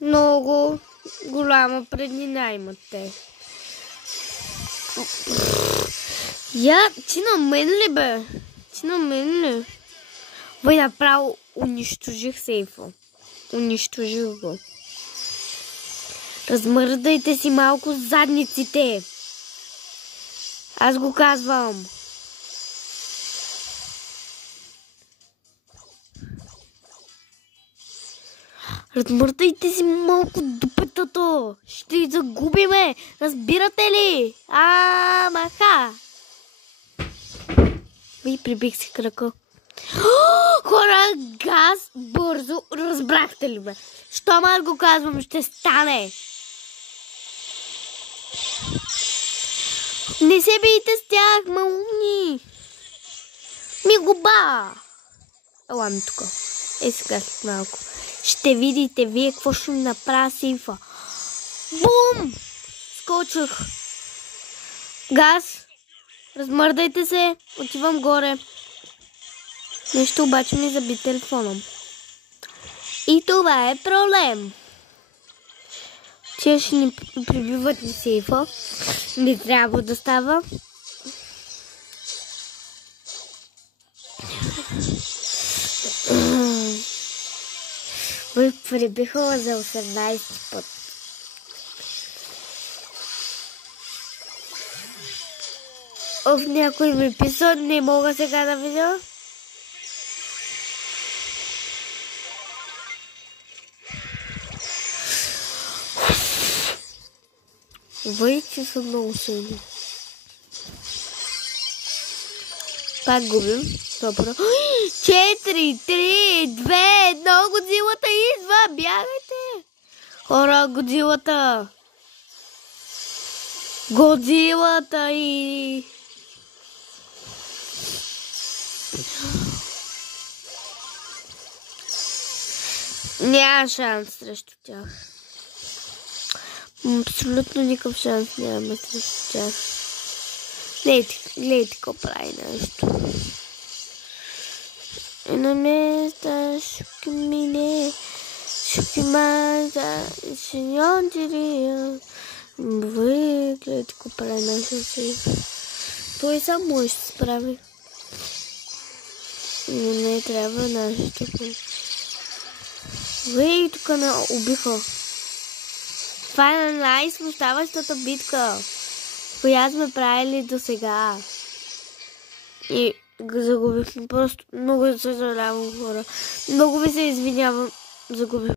Много голяма преднина имат те. Ти на мен ли бе? Ти на мен ли? Бе, направо унищожих сейфа. Унищожих го. Размърдайте си малко задниците. Аз го казвам. Размърдайте си малко дупетата. Ще загубиме. Разбирате ли? Маха. И прибих си крака. Хора, газ, бързо. Разбрахте ли ме? Щом аз го казвам, ще стане. Не се бийте с тях, малумни. Ми губа. Ела ми тук. Сега след малко. Ще видите вие какво ще ми направя сейфа. Бум! Скочах. Газ. Размърдайте се. Отивам горе. Нещо обаче ми заби телефона. И това е проблем. Тия ще ни прибиват ли сейфа. Не трябва да става. Прибиха за 18 път. В някой ми писа, не мога сега да видя. Че са много силни. Пак губим. Добро. 4, 3, 2, 1. Годзилата идва. Бягайте. Хора, Годзилата. Годзилата и... Няма шанс срещу тях. Абсолютно никакъв шанс нямаме срещу тях. Гледайте какво прави нещо. На места шуки мине, шуки маза, шиньон дирия. Гледайте какво прави нещо си. Той само може да се справи. Но не трябва нашето. Тук убиха. Това е най-смущаващата битка, която сме правили до сега. И го загубихме. Просто много се съжалявам, хора. Много ви се извинявам. Загубих.